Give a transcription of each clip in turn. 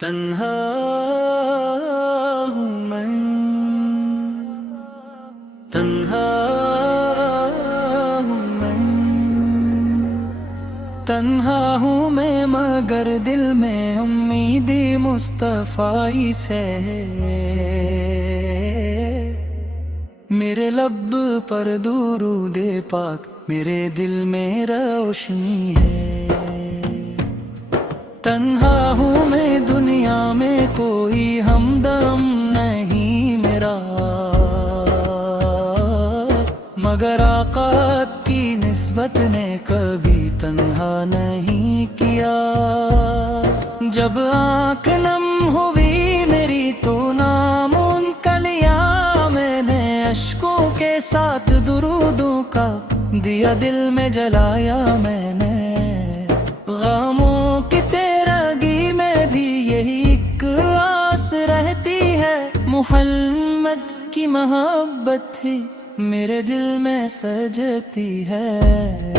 تنہا ہوں میں، تنہا ہوں میں، تنہا ہوں میں مگر دل میں امیدی مصطفیٰ سے ہے۔ میرے لب پر درود پاک، میرے دل میں روشنی ہے۔ تنہا ہوں میں دنیا میں کوئی ہمدم نہیں میرا، مگر آقا کی نسبت نے کبھی تنہا نہیں کیا۔ جب آنکھ نم ہوئی میری تو نام ان کا لیا، میں نے اشکوں کے ساتھ درودوں کا دیا دل میں جلایا۔ میں نے غموں کی تیرگی میں بھی یہی ایک آس رہتی ہے، محمد کی محبت ہی میرے دل میں سجتی ہے۔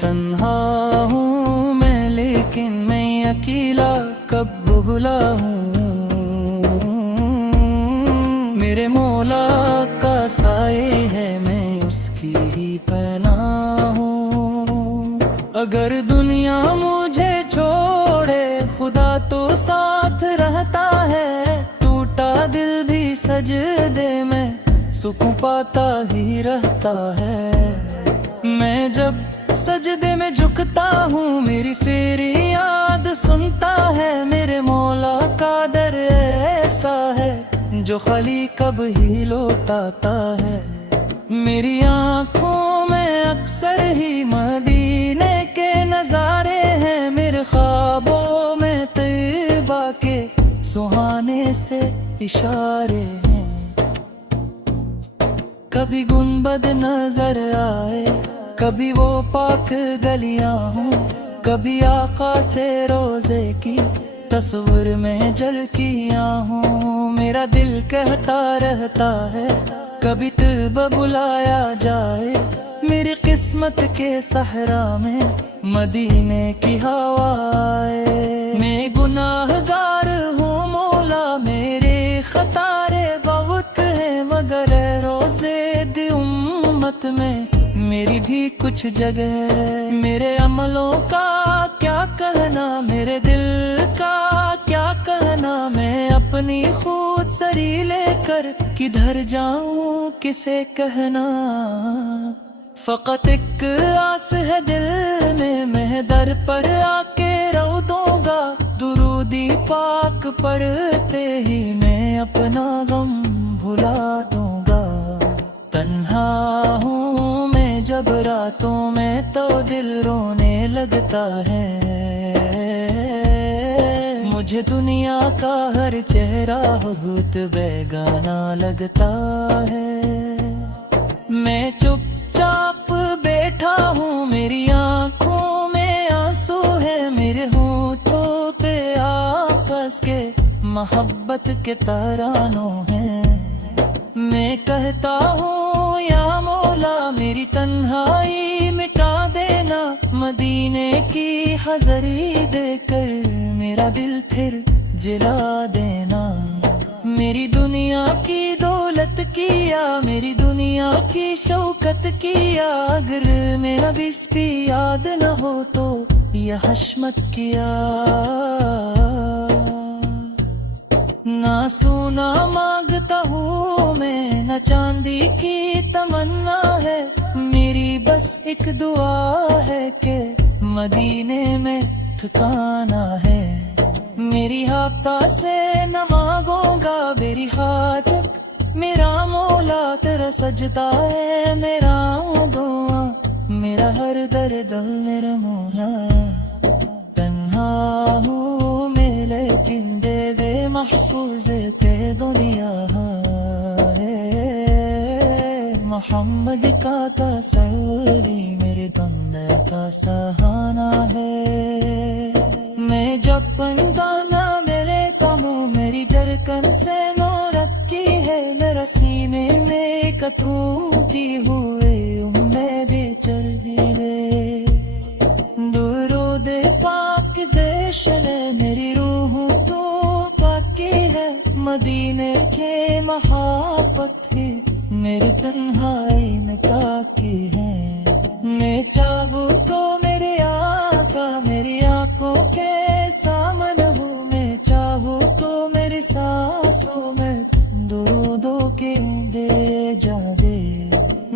تنہا ہوں میں لیکن میں اکیلا کب بھلا ہوں، میرے مولا کا سائے ہے میں اس کی ہی پناہ ہوں۔ اگر دنیا مجھے چھوڑے خدا تو ساتھ رہتا ہے، ٹوٹا دل بھی سجدے میں سکون پاتا ہی رہتا ہے۔ میں جب سجدے میں جھکتا ہوں میری فریاد سنتا ہے، میرے مولا کا در ایسا ہے جو خالی کب ہی لوٹاتا ہے۔ میری آنکھوں میں اکثر ہی مدینے کے نظارے ہیں، میرے خوابوں میں طیبہ کے سہانے سے اشارے ہیں۔ کبھی گنبد نظر آئے، کبھی وہ پاک گلیاں ہوں، کبھی آقا سے روزے کی تصور میں جھلکیاں ہوں۔ میرا دل کہتا رہتا ہے کبھی طیبہ بلایا جائے، میری قسمت کے صحرا میں مدینے کی ہوا آئے۔ میں گناہگار ہوں مولا، میرے خطارے بہت ہیں، مگر اے روزے دی امت میں میری بھی کچھ جگہ ہے۔ میرے عملوں کا کیا کہنا، میرے دل کا کیا کہنا، میں اپنی خود سری لے کر کدھر جاؤں کسے کہنا۔ فقط ایک آس ہے دل میں در پر آ کے رو دوں گا، درودی پاک پڑھتے ہی میں اپنا غم بھلا دوں گا۔ تنہا ہوں میں جب راتوں میں تو دل رونے لگتا ہے، مجھے دنیا کا ہر چہرہ بہت بیگانہ لگتا ہے۔ میں چپ چاپ بیٹھا ہوں، میری آنکھوں میں آنسو ہے، میرے ہونٹوں پہ آپس کے محبت کے ترانوں ہیں۔ میں کہتا ہوں یا مولا میری تنہائی مٹا دینا، مدینے کی حضری دے کر میرا دل پھر جلا دینا۔ میری دنیا کی دولت کیا، میری دنیا کی شوکت کیا، اگر میرا بس بھی یاد نہ ہو تو یہ حشمت کیا۔ نہ سونا مانگتا ہوں میں، نہ چاندی کی تمنا ہے، میری بس ایک دعا ہے کہ مدینے میں ٹھکانا ہے۔ میری حقا سے نہ مانگوں گا میری حاجت، میرا مولا تیرا سجدہ ہے، میرا دعا میرا ہر درد میرا مولا۔ تنہا ہوں میں لیکن دے دے محفوظ پہ دنیا ہے، محمد کا تصوری میرے دم کا سہانا ہے۔ میں جب پنگانا میں لیتا ہوں میری دھڑکن سے نورت کی ہے، میرا سینے میں کتھوتی ہوئے میں بھی چل گرے۔ درود پاک دے شلے میری روح تو مدینے کے محبت ہے میرے تنہائی میں باقی ہے میں چاہوں تو میرے آقا میری آنکھوں کے سامنے ہوں میں چاہوں تو میری سانسوں میں درودوں کے دے جا دے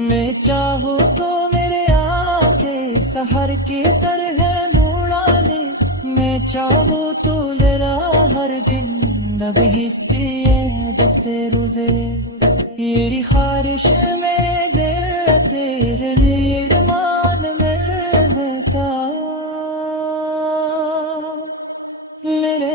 میں چاہوں تو میرے آنکھیں سحر کی طرح موڑا لے میں چاہوں تو میرا ہر دن نبہستی ہے دسے روزے میری خواہش میں دل تیرے ارمان میں رہتا میرے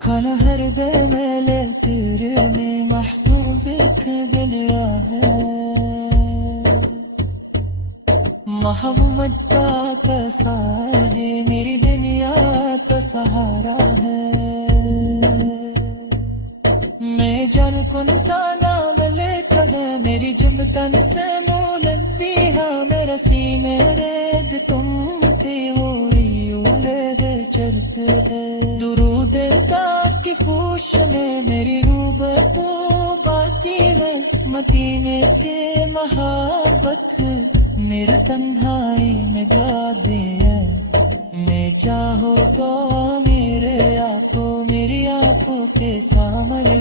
کھانا ہر بے میلے تیرے میں محفوظ ایک دنیا ہے محمد کا پسار ہے میری دنیا کا سہارا ہے میں جان کن تانا ملے کل میری جم تن سے مولن بھی ہاں میرا سی میرے تم پہ ہوئی اولد چرت ہے درود تاک کی خوش میں میری روب کو باقی میں مدینے کے محبت میرے تنہائی میں گادے ہیں میں چاہو تو میرے آنکھوں میری آنکھوں کے سامنے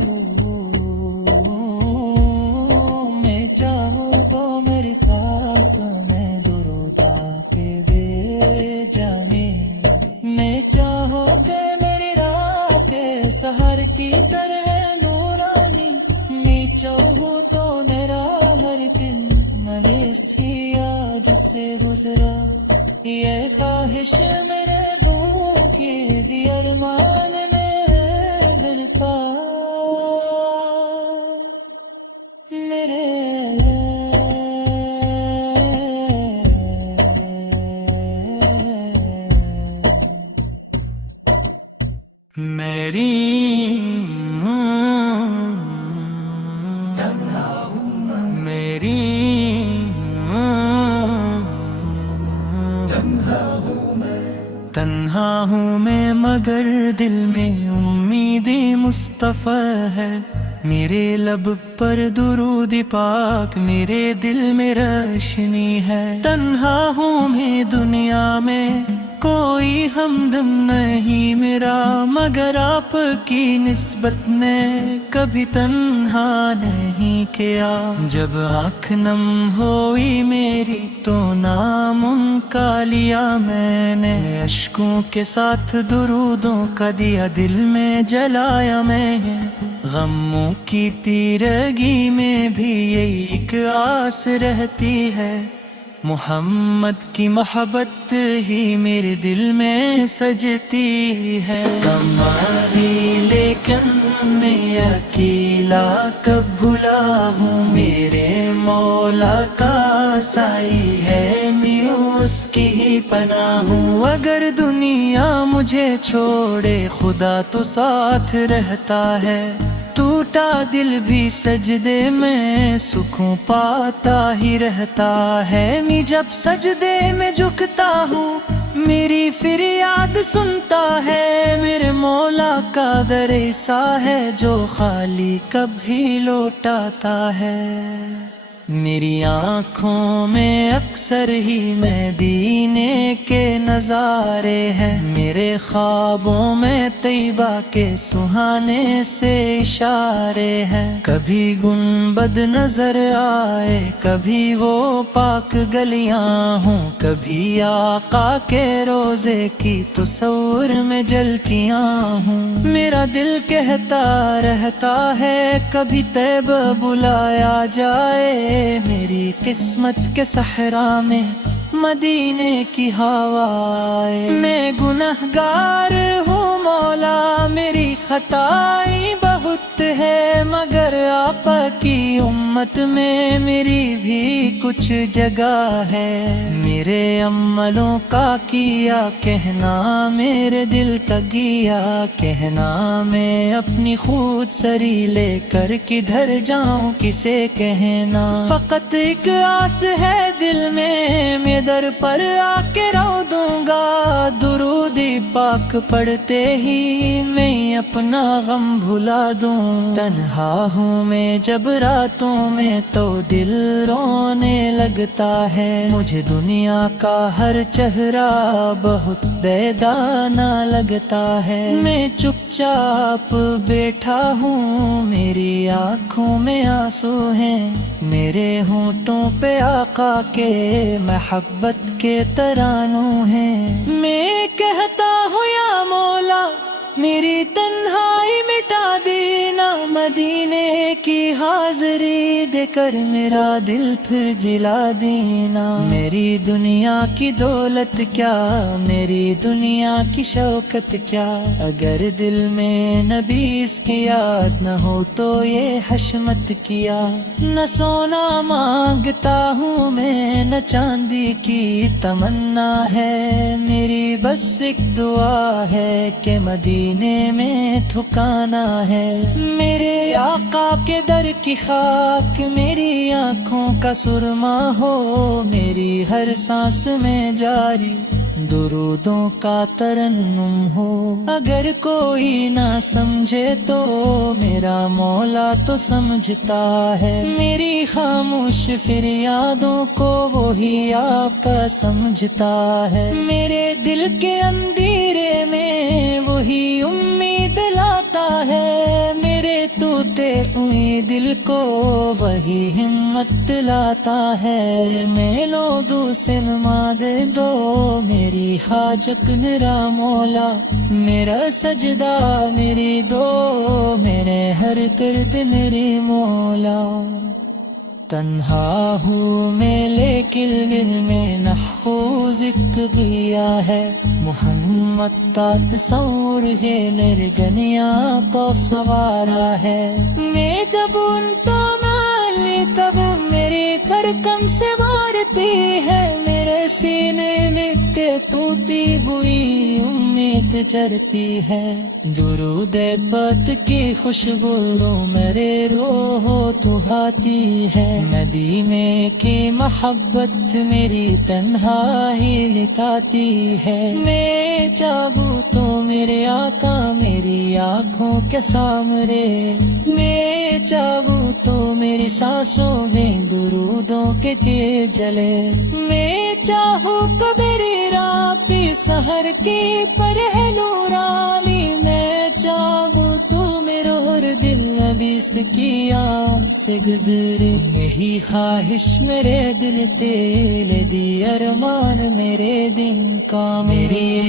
میں چاہو تو میری سانس میں درود کے دے جانے میں چاہو کہ میری رات سحر کی طرح نورانی میں چاہو تو میرا ہر دن ملیسی یاد سے گزرا یہ خواہش میرے بوں کی دی ارمان میں دلتا میرے میری تنہا ہوں میں مگر دل میں امید مصطفیٰ ہے میرے لب پر درود پاک میرے دل میں روشنی ہے تنہا ہوں میں دنیا میں کوئی ہمدم نہیں میرا مگر آپ کی نسبت میں کبھی تنہا نہیں کیا جب آنکھ نم ہوئی میری تو نام ان کا لیا میں نے اشکوں کے ساتھ درودوں کا دیا دل میں جلایا میں غموں کی تیرگی میں بھی یہی ایک آس رہتی ہے محمد کی محبت ہی میرے دل میں سجتی ہے تمہاری لیکن میں اکیلا کب بھلا ہوں میرے مولا کا سائی ہے میں اس کی ہی پناہ ہوں اگر دنیا مجھے چھوڑے خدا تو ساتھ رہتا ہے ٹوٹا دل بھی سجدے میں سکون پاتا ہی رہتا ہے میں جب سجدے میں جھکتا ہوں میری فریاد سنتا ہے میرے مولا کا در ایسا ہے جو خالی کبھی لوٹاتا ہے میری آنکھوں میں اکثر ہی مدینے کے نظارے ہیں میرے خوابوں میں طیبہ کے سہانے سے اشارے ہیں کبھی گنبد نظر آئے کبھی وہ پاک گلیاں ہوں کبھی آقا کے روزے کی تصور میں جھلکیاں ہوں میرا دل کہتا رہتا ہے کبھی طیبہ بلایا جائے میری قسمت کے صحرا میں مدینے کی ہوائیں میں گنہگار ہوں مولا میری خطائی بہت ہے مگر آپ کی امت میں میری بھی کچھ جگہ ہے میرے عملوں کا کیا کہنا میرے دل کا گیا کہنا میں اپنی خود سری لے کر کدھر جاؤں کسے کہنا فقط ایک آس ہے دل میں تیرے در پر آ کے رو دوں گا، درود پاک پڑھتے ہی میں اپنا غم بھلا دوں۔ تنہا ہوں میں جب راتوں میں تو دل رونے لگتا ہے، مجھے دنیا کا ہر چہرہ بہت بیگانہ لگتا ہے۔ میں چپ چاپ بیٹھا ہوں، میری آنکھوں میں آنسو ہیں، میرے ہونٹوں پہ آقا کے محبت کے ترانوں ہیں۔ میں کہتا ہوں یا مولا میری تنہائی مٹا دینا، مدینے کی حاضری دے کر میرا دل پھر جلا دینا۔ میری دنیا کی دولت کیا، میری دنیا کی شوکت کیا، اگر دل میں نبی اس کی یاد نہ ہو تو یہ حشمت کیا۔ نہ سونا مانگتا ہوں میں، نہ چاندی کی تمنا ہے، میری بس ایک دعا ہے کہ مدینے میں ٹھکانا ہے۔ میرے آقا کے در کی خاک میری آنکھوں کا سرما ہو، میری ہر سانس میں جاری درودوں کا ترنم ہو۔ اگر کوئی نہ سمجھے تو میرا مولا تو سمجھتا ہے، میری خاموش فریادوں کو وہی آقا سمجھتا ہے۔ میرے دل کے اندھیرے میں وہی امید لاتا ہے، میرے ٹوٹے ہوئے دل کو وہی ہمت دلاتا ہے۔ میں لو دو سلما دے دو میری حاجت میرا مولا، میرا سجدہ میری دو، میرے ہر درد میری مولا۔ تنہا ہوں میں لیکن دل میں نحو ذکر دیا ہے، محمد کا تصور ہے نرگنیاں کو سوارا ہے۔ میں جب ان تو مالی تب میری دھڑکن سے مارتی ہے، میرے سینے میں کہ ٹوٹی ہوئی امید چرتی ہے۔ درود پت کی خوشبو میرے روح تو آتی ہے، مدینے کی محبت میری تنہائی لکھاتی ہے۔ میں چاہوں تو میرے آقا میری آنکھوں کے سامنے، میں چاہوں تو میری سانسوں میں درودوں کے تیر جلے، میں چاہوں تو میری رات سحر کی پرہ نورالی، میں چاہوں تو میرا ہر دل نبی کی آنکھ سے گزرے۔ یہی خواہش میرے دل تیل دی ارمان میرے دن کا، میری